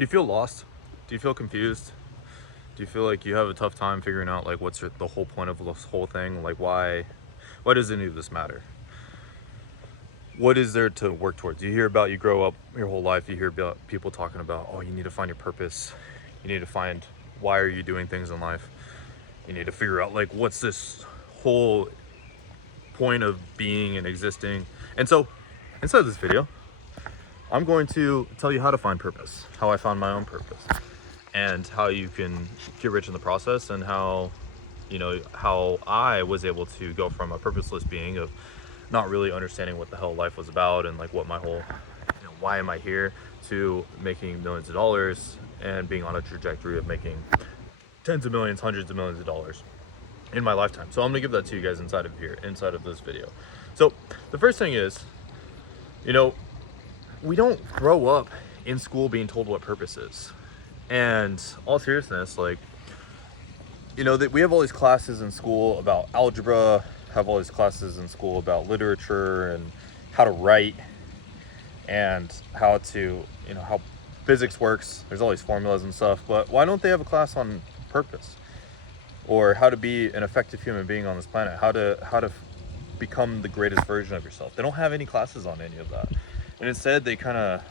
Do you feel lost? Do you feel confused? Do you feel like you have a tough time figuring out like what's the whole point of this whole thing? Like why does any of this matter? What is there to work towards? You grow up your whole life, you hear about people talking about, oh, you need to find your purpose. You need to find why are you doing things in life. You need to figure out like what's this whole point of being and existing. And so inside this video, I'm going to tell you how to find purpose, how I found my own purpose, and how you can get rich in the process, and how I was able to go from a purposeless being of not really understanding what the hell life was about and like what my whole, why am I here, to making millions of dollars and being on a trajectory of making tens of millions, hundreds of millions of dollars in my lifetime. So I'm gonna give that to you guys inside of this video. So the first thing is, we don't grow up in school being told what purpose is. And all seriousness, that we have all these classes in school about algebra, have all these classes in school about literature and how to write and how to, how physics works. There's all these formulas and stuff, but why don't they have a class on purpose, or how to be an effective human being on this planet, how to become the greatest version of yourself? They don't have any classes on any of that. And instead they kind of,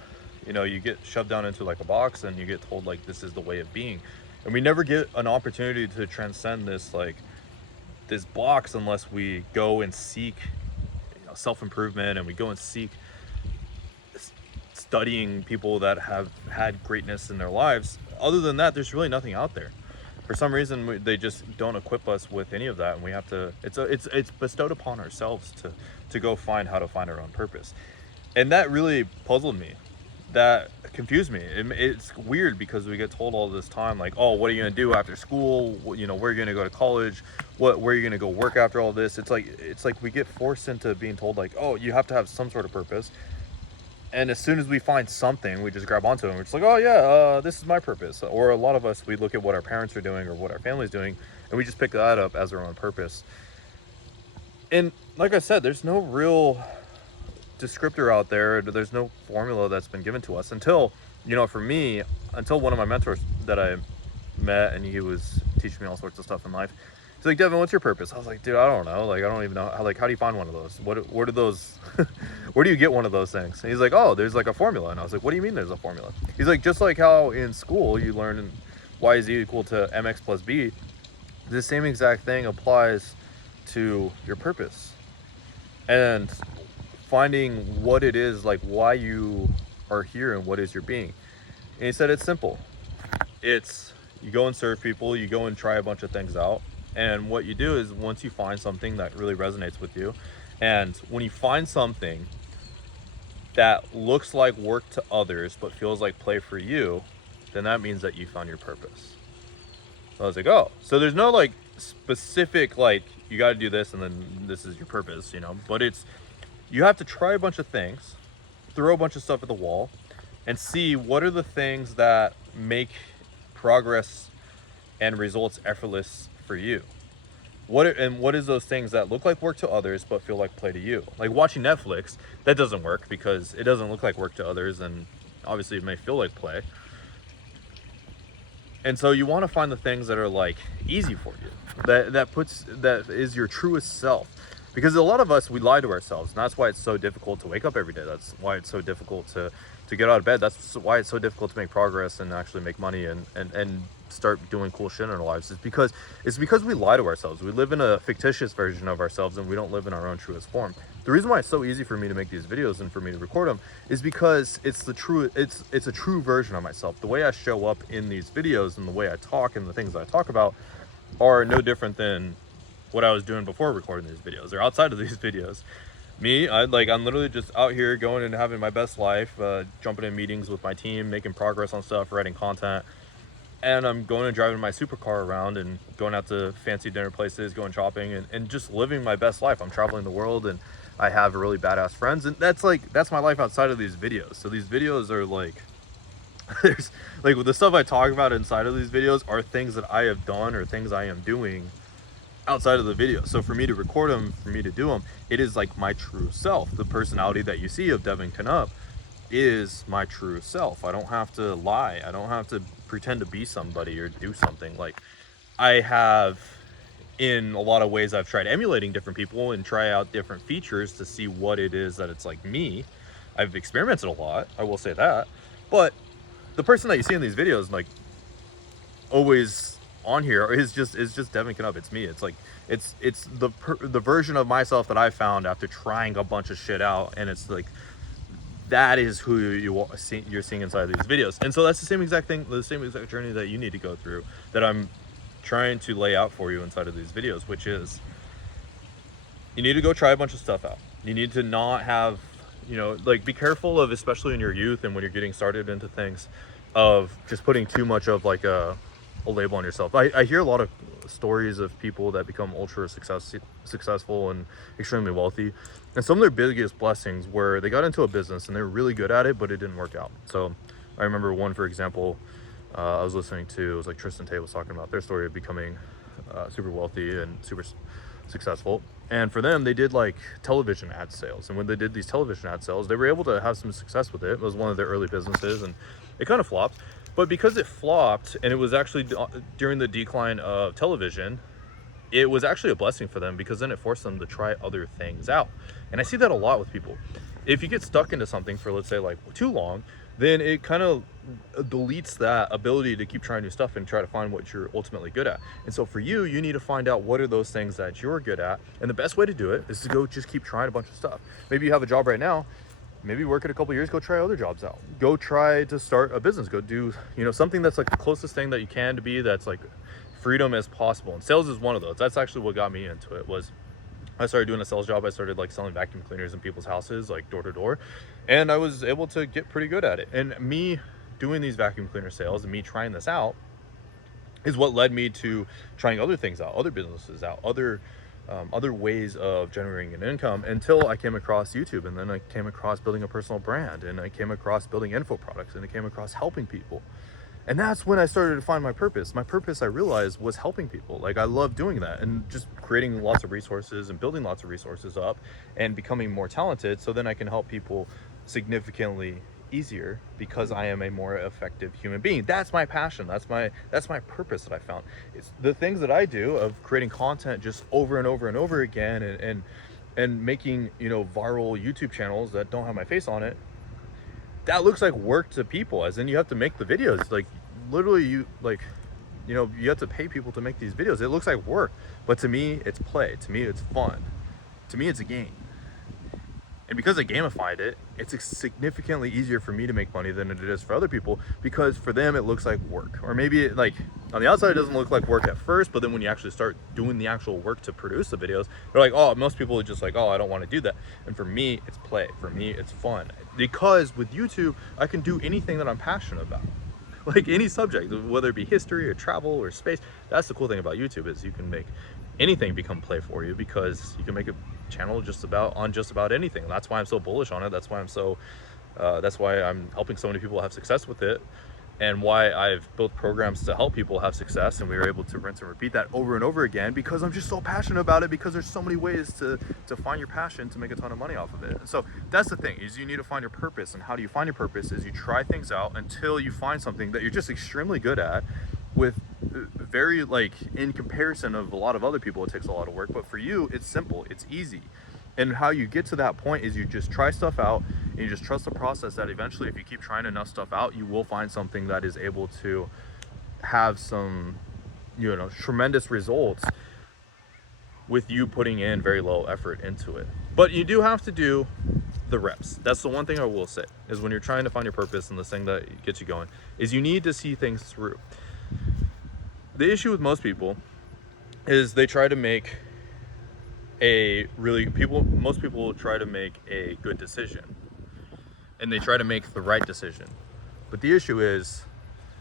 you get shoved down into like a box and you get told like this is the way of being. And we never get an opportunity to transcend this box unless we go and seek self-improvement, and we go and seek studying people that have had greatness in their lives. Other than that, there's really nothing out there. For some reason, they just don't equip us with any of that, and we have to. It's bestowed upon ourselves to go find how to find our own purpose. And that really puzzled me. That confused me. It's weird because we get told all this time, like, oh, what are you gonna do after school? Where are you gonna go to college? Where are you gonna go work after all this? It's like we get forced into being told, like, oh, you have to have some sort of purpose. And as soon as we find something, we just grab onto it and we're just like, oh yeah, this is my purpose. Or a lot of us, we look at what our parents are doing or what our family's doing, and we just pick that up as our own purpose. And like I said, there's no real descriptor out there. There's no formula that's been given to us until, for me, until one of my mentors that I met, and he was teaching me all sorts of stuff in life. He's like, Devin, what's your purpose? I was like, dude, I don't know. Like, I don't even know. How do you find one of those? What are those? Where do you get one of those things? And he's like, oh, there's like a formula. And I was like, what do you mean there's a formula? He's like, just like how in school you learn y is equal to mx plus b, the same exact thing applies to your purpose. And finding what it is, like why you are here and what is your being. And he said it's simple. It's you go and serve people, you go and try a bunch of things out, and what you do is once you find something that really resonates with you, and when you find something that looks like work to others but feels like play for you, then that means that you found your purpose. So I was like, oh, so there's no like specific like you got to do this and then this is your purpose, but it's you have to try a bunch of things, throw a bunch of stuff at the wall, and see what are the things that make progress and results effortless for you. What is those things that look like work to others but feel like play to you? Like watching Netflix, that doesn't work because it doesn't look like work to others, and obviously it may feel like play. And so you want to find the things that are like easy for you, that is your truest self. Because a lot of us, we lie to ourselves, and that's why it's so difficult to wake up every day. That's why it's so difficult to get out of bed. That's why it's so difficult to make progress and actually make money and start doing cool shit in our lives. It's because we lie to ourselves. We live in a fictitious version of ourselves, and we don't live in our own truest form. The reason why it's so easy for me to make these videos and for me to record them is because it's a true version of myself. The way I show up in these videos and the way I talk and the things I talk about are no different than what I was doing before recording these videos or outside of these videos. I'm literally just out here going and having my best life, jumping in meetings with my team, making progress on stuff, writing content, and I'm going and driving my supercar around and going out to fancy dinner places, going shopping, and just living my best life. I'm traveling the world, and I have really badass friends, and that's my life outside of these videos. So these videos are like there's like the stuff I talk about inside of these videos are things that I have done or things I am doing outside of the video. So for me to record them, for me to do them, it is like my true self, the personality that you see of Devin Canup. is my true self. I don't have to lie. I don't have to pretend to be somebody or do something. Like, I have, in a lot of ways, I've tried emulating different people and try out different features to see what it is that it's like me. I've experimented a lot, I will say that. But the person that you see in these videos, like, always on here is just Devin Canup. It's me. It's like it's the version of myself that I found after trying a bunch of shit out, and it's like that is who you're seeing inside these videos. And so that's the same exact thing, the same exact journey that you need to go through, that I'm trying to lay out for you inside of these videos, which is you need to go try a bunch of stuff out. You need to not have, like, be careful of, especially in your youth and when you're getting started into things, of just putting too much of like a label on yourself. I hear a lot of stories of people that become ultra successful and extremely wealthy, and some of their biggest blessings were they got into a business and they were really good at it, but it didn't work out. So I remember one, for example, I was listening to, it was like Tristan Tate was talking about their story of becoming super wealthy and super successful. And for them, they did like television ad sales, and when they did these television ad sales, they were able to have some success with it. It was one of their early businesses, and it kind of flopped. But because it flopped, and it was actually during the decline of television, it was actually a blessing for them, because then it forced them to try other things out. And I see that a lot with people. If you get stuck into something for, let's say, like too long, then it kind of deletes that ability to keep trying new stuff and try to find what you're ultimately good at. And so for you, you need to find out what are those things that you're good at. And the best way to do it is to go just keep trying a bunch of stuff. Maybe you have a job right now. Maybe work it a couple years, go try other jobs out. Go try to start a business. Go do, something that's like the closest thing that you can to be, that's like freedom as possible. And sales is one of those. That's actually what got me into it. Was I started doing a sales job. I started like selling vacuum cleaners in people's houses, like door to door. And I was able to get pretty good at it. And me doing these vacuum cleaner sales and me trying this out is what led me to trying other things out, other businesses out, other ways of generating an income, until I came across YouTube. And then I came across building a personal brand, and I came across building info products, and I came across helping people. And that's when I started to find my purpose. My purpose, I realized, was helping people. Like, I love doing that, and just creating lots of resources and building lots of resources up and becoming more talented, so then I can help people significantly easier, because I am a more effective human being. That's my passion. That's my purpose that I found. It's the things that I do of creating content just over and over and over again, and making, viral YouTube channels that don't have my face on it. That looks like work to people, as in you have to make the videos. Like, literally, you have to pay people to make these videos. It looks like work, but to me, it's play. To me, it's fun. To me, it's a game. And because I gamified it, it's significantly easier for me to make money than it is for other people, because for them, it looks like work. Or maybe on the outside, it doesn't look like work at first, but then when you actually start doing the actual work to produce the videos, they're like, oh, most people are just like, oh, I don't want to do that. And for me, it's play. For me, it's fun. Because with YouTube, I can do anything that I'm passionate about. Like any subject, whether it be history or travel or space. That's the cool thing about YouTube, is you can make anything become play for you, because you can make a channel just about anything. And that's why I'm so bullish on it. That's why I'm helping so many people have success with it, and why I've built programs to help people have success. And we were able to rinse and repeat that over and over again, because I'm just so passionate about it, because there's so many ways to find your passion to make a ton of money off of it. So that's the thing, is you need to find your purpose. And how do you find your purpose? Is you try things out until you find something that you're just extremely good at, with very, like, in comparison of a lot of other people, it takes a lot of work, but for you, it's simple, it's easy. And how you get to that point is you just try stuff out, and you just trust the process, that eventually, if you keep trying enough stuff out, you will find something that is able to have some, tremendous results with you putting in very low effort into it. But you do have to do the reps. That's the one thing I will say, is when you're trying to find your purpose and the thing that gets you going, is you need to see things through. The issue with most people is they try to make most people try to make a good decision, and they try to make the right decision. But the issue is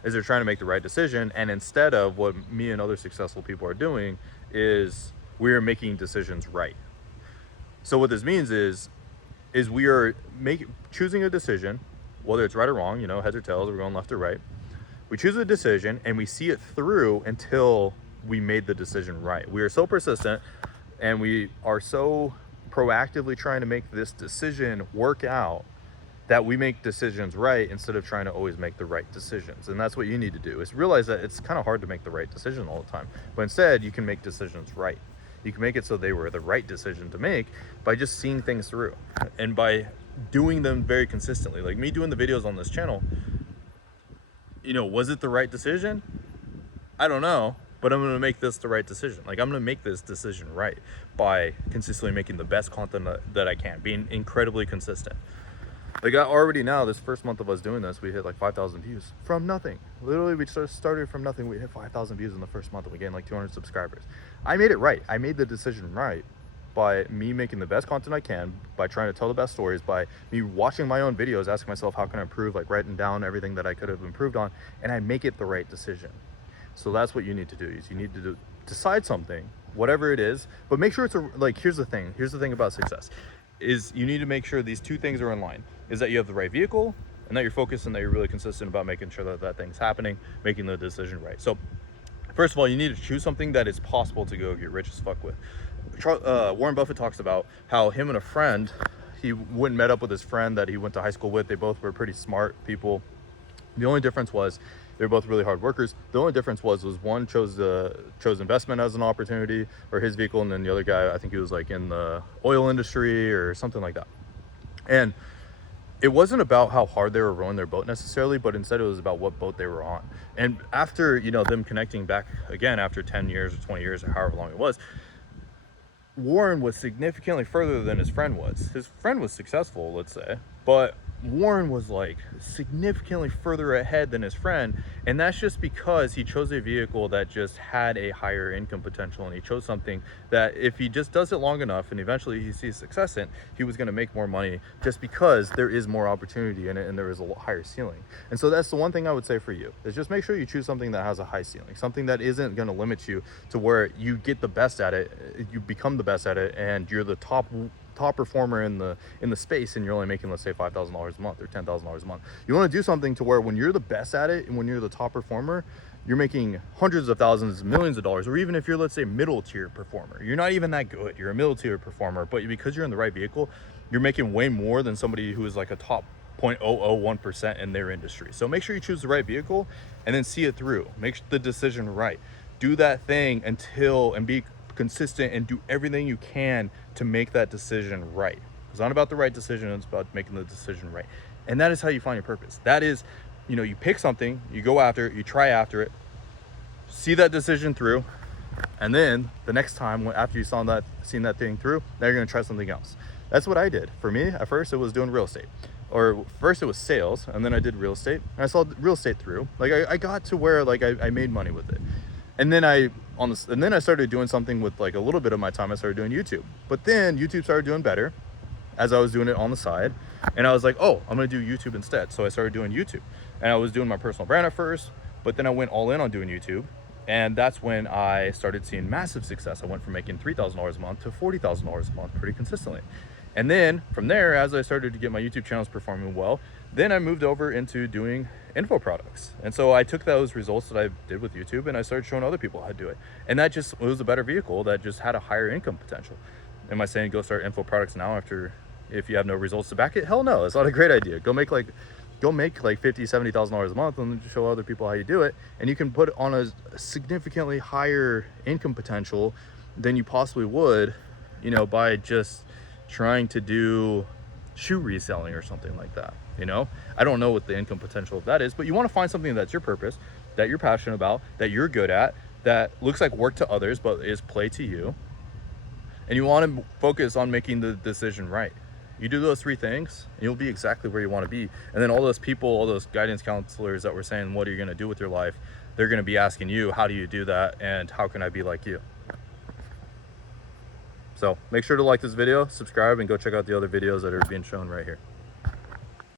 they're trying to make the right decision, and instead of what me and other successful people are doing, is we're making decisions right. So what this means is we are choosing a decision, whether it's right or wrong, heads or tails, we're going left or right. We choose a decision and we see it through until we made the decision right. We are so persistent, and we are so proactively trying to make this decision work out, that we make decisions right instead of trying to always make the right decisions. And that's what you need to do, is realize that it's kind of hard to make the right decision all the time, but instead you can make decisions right. You can make it so they were the right decision to make by just seeing things through and by doing them very consistently. Like me doing the videos on this channel, you know, was it the right decision? I don't know, but I'm gonna make this the right decision. Like, I'm gonna make this decision right by consistently making the best content that I can, being incredibly consistent. Like, already now, this first month of us doing this, we hit like 5,000 views from nothing. Literally, we started from nothing. We hit 5,000 views in the first month and we gained like 200 subscribers. I made it right. I made the decision right by me making the best content I can, by trying to tell the best stories, by me watching my own videos, asking myself, how can I improve, like writing down everything that I could have improved on, and I make it the right decision. So that's what you need to do, is you need to decide something, whatever it is, but make sure it's like, here's the thing about success, is you need to make sure these two things are in line, is that you have the right vehicle and that you're focused and that you're really consistent about making sure that that thing's happening, making the decision right. So first of all, you need to choose something that is possible to go get rich as fuck with. Warren Buffett talks about how him and a friend, he went and met up with his friend that he went to high school with. They both were pretty smart people. The only difference was they were both really hard workers. The only difference was one chose investment as an opportunity, or his vehicle, and then the other guy, I think he was like in the oil industry or something like that. And it wasn't about how hard they were rowing their boat necessarily, but instead it was about what boat they were on. And after, you know, them connecting back again after 10 years or 20 years or however long it was, Warren was significantly further than his friend was. His friend was successful, let's say, but Warren was like significantly further ahead than his friend, and that's just because he chose a vehicle that just had a higher income potential, and he chose something that if he just does it long enough and eventually he sees success in, he was going to make more money, just because there is more opportunity in it and there is a higher ceiling. And so that's the one thing I would say for you, is just make sure you choose something that has a high ceiling, something that isn't going to limit you to where you get the best at it, you become the best at it, and you're the top performer in the space, and you're only making, let's say, $5,000 a month or $10,000 a month. You want to do something to where when you're the best at it and when you're the top performer, you're making hundreds of thousands, millions of dollars. Or even if you're, let's say, middle tier performer, you're not even that good, you're a middle tier performer, but because you're in the right vehicle, you're making way more than somebody who is like a top 0.001% in their industry. So make sure you choose the right vehicle and then see it through. Make the decision right. Do that thing and be consistent and do everything you can to make that decision right. It's not about the right decision, it's about making the decision right. And that is how you find your purpose. That is, you know, you pick something, you go after it, you try after it, see that decision through, and then the next time after you seen that thing through, now you're going to try something else. That's what I did. For me, at first it was doing real estate, or first it was sales, and then I did real estate, and I saw real estate through. Like I got to where like I made money with it. And then I started doing something with like a little bit of my time. I started doing YouTube, but then YouTube started doing better as I was doing it on the side. And I was like, oh, I'm going to do YouTube instead. So I started doing YouTube, and I was doing my personal brand at first, but then I went all in on doing YouTube. And that's when I started seeing massive success. I went from making $3,000 a month to $40,000 a month pretty consistently. And then from there, as I started to get my YouTube channels performing well, then I moved over into doing info products. And so I took those results that I did with YouTube and I started showing other people how to do it. And that just was a better vehicle that just had a higher income potential. Am I saying go start info products now if you have no results to back it? Hell no, it's not a great idea. Go make like $50,000-$70,000 a month and show other people how you do it. And you can put on a significantly higher income potential than you possibly would, you know, by just trying to do shoe reselling or something like that. You know, I don't know what the income potential of that is, but you want to find something that's your purpose, that you're passionate about, that you're good at, that looks like work to others but is play to you, and you want to focus on making the decision right. You do those three things and you'll be exactly where you want to be. And then all those people, all those guidance counselors that were saying, what are you going to do with your life? They're going to be asking you, how do you do that? And how can I be like you? So make sure to like this video, subscribe, and go check out the other videos that are being shown right here.